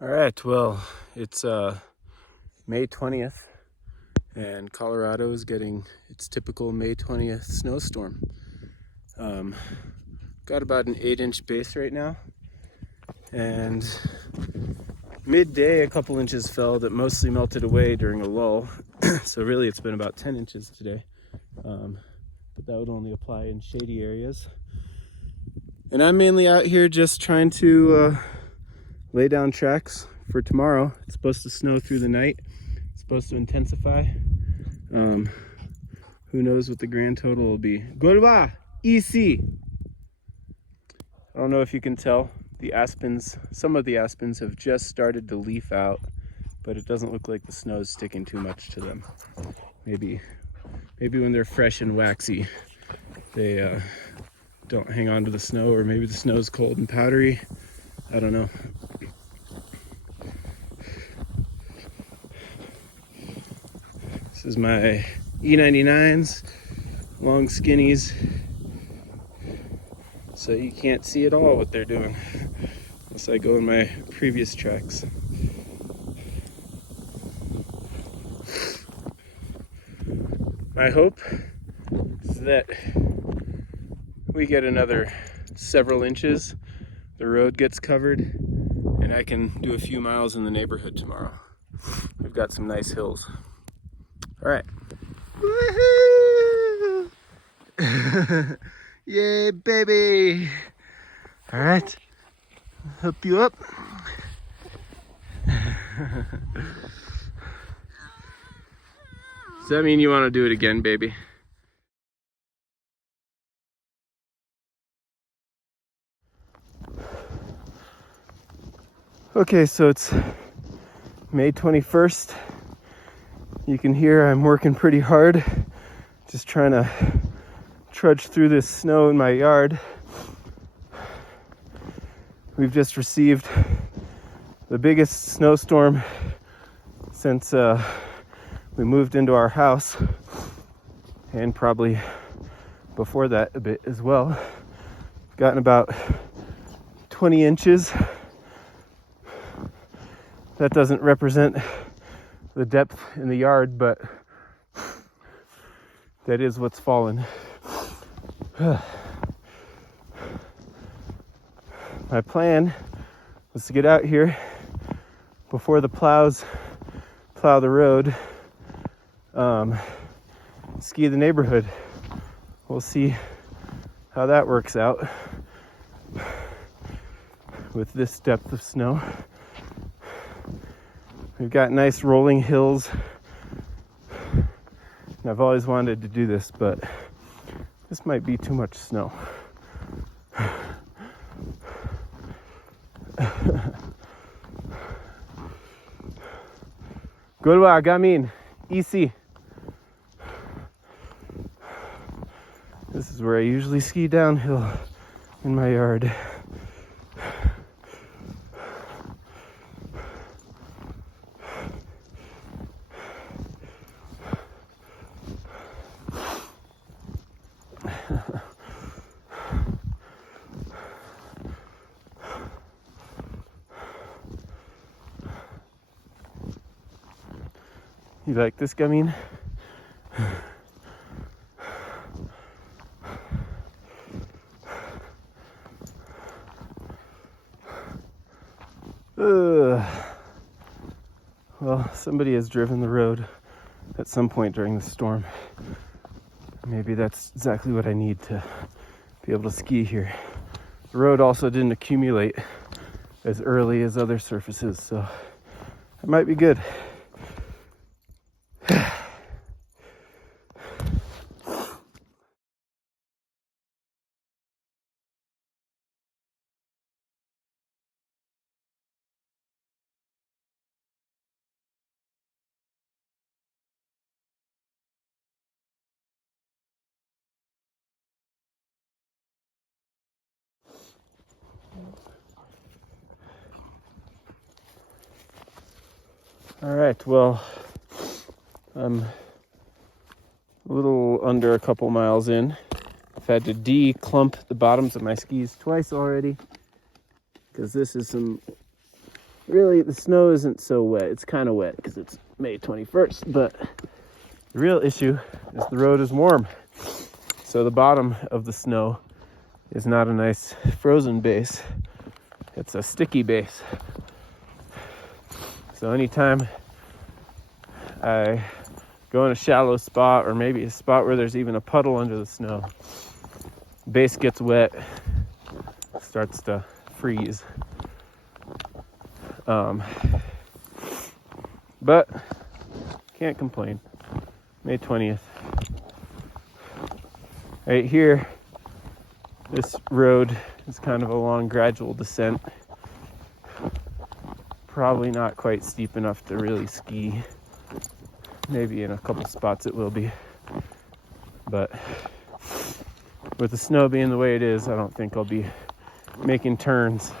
All right, well, it's May 20th, and Colorado is getting its typical May 20th snowstorm. Got about an 8-inch base right now, and midday a couple inches fell that mostly melted away during a lull. So really it's been about 10 inches today, but that would only apply in shady areas. And I'm mainly out here just trying to lay down tracks for tomorrow. It's supposed to snow through the night. It's supposed to intensify. Who knows what the grand total will be. Gorba, EC. I don't know if you can tell, the aspens, some of the aspens have just started to leaf out, but it doesn't look like the snow's sticking too much to them. Maybe when they're fresh and waxy, they don't hang on to the snow, or maybe the snow's cold and powdery. I don't know. This is my E99s, long skinnies, so you can't see at all what they're doing unless I go in my previous tracks. My hope is that we get another several inches, the road gets covered, and I can do a few miles in the neighborhood tomorrow. We've got some nice hills. All right. Woohoo! Yay, baby! All right, help you up. Does that mean you want to do it again, baby? Okay, so it's May 21st. You can hear I'm working pretty hard, just trying to trudge through this snow in my yard. We've just received the biggest snowstorm since we moved into our house, and probably before that a bit as well. We've gotten about 20 inches. That doesn't represent the depth in the yard, but that is what's fallen. My plan was to get out here before the plows plow the road, ski the neighborhood. We'll see how that works out with this depth of snow. We've got nice rolling hills, and I've always wanted to do this, but this might be too much snow. Gorba, Gamin, EC. This is where I usually ski downhill in my yard. You like this, Gamin? Well, somebody has driven the road at some point during the storm. Maybe that's exactly what I need to be able to ski here. The road also didn't accumulate as early as other surfaces, so it might be good. All right, well, I'm a little under a couple miles in. I've had to de-clump the bottoms of my skis twice already, because this is some really the snow isn't so wet. It's kind of wet because it's May 21st, but the real issue is the road is warm. So the bottom of the snow is not a nice frozen base. It's a sticky base. So anytime I go in a shallow spot, or maybe a spot where there's even a puddle under the snow, base gets wet, starts to freeze. But can't complain. May 20th. Right here, this road is kind of a long gradual descent. Probably not quite steep enough to really ski. Maybe in a couple spots it will be. But with the snow being the way it is, I don't think I'll be making turns.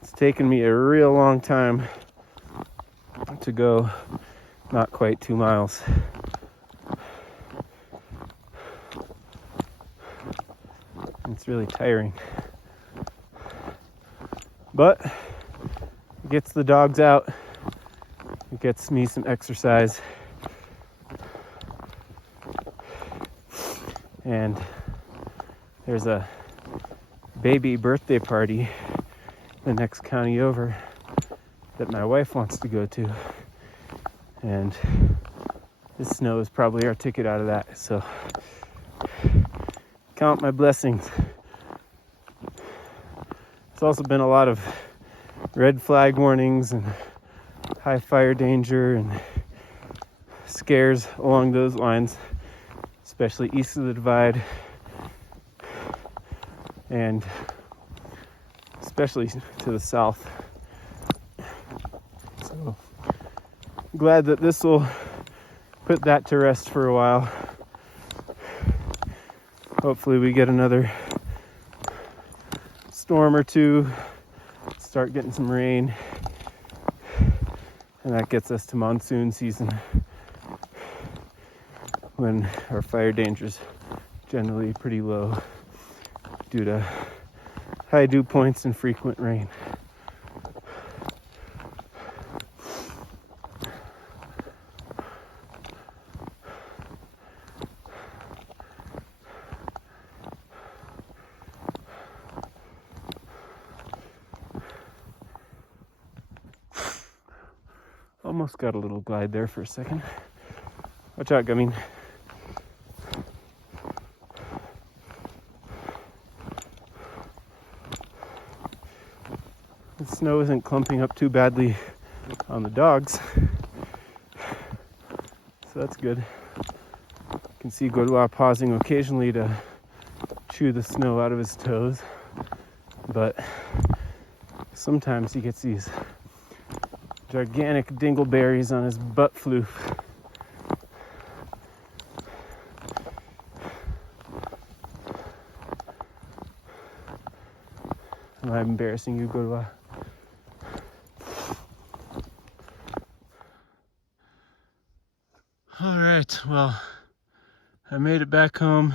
It's taken me a real long time to go not quite 2 miles. It's really tiring. But it gets the dogs out. It gets me some exercise. And there's a baby birthday party the next county over that my wife wants to go to. And this snow is probably our ticket out of that. So count my blessings. There's also been a lot of red flag warnings and high fire danger and scares along those lines, especially east of the divide, and especially to the south. So glad that this will put that to rest for a while. Hopefully we get another storm or two, start getting some rain, and that gets us to monsoon season, when our fire danger is generally pretty low due to high dew points and frequent rain. Almost got a little glide there for a second. Watch out, Gummy. The snow isn't clumping up too badly on the dogs, so that's good. You can see Godwa pausing occasionally to chew the snow out of his toes, but sometimes he gets these gigantic dingleberries on his butt floof. Am I embarrassing you, Godwa? All right, well, I made it back home.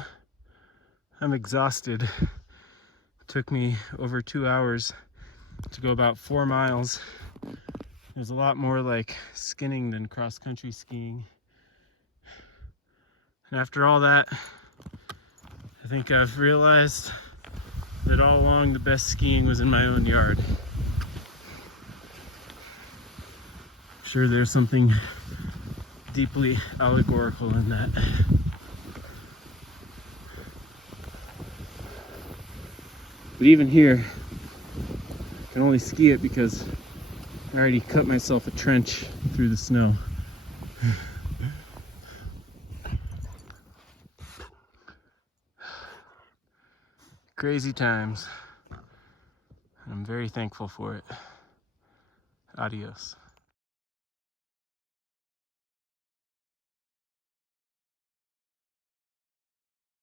I'm exhausted. It took me over 2 hours to go about 4 miles. There's a lot more like skinning than cross-country skiing. And after all that, I think I've realized that all along the best skiing was in my own yard. I'm sure there's something deeply allegorical in that. But even here, I can only ski it because I already cut myself a trench through the snow. Crazy times. I'm very thankful for it. Adios.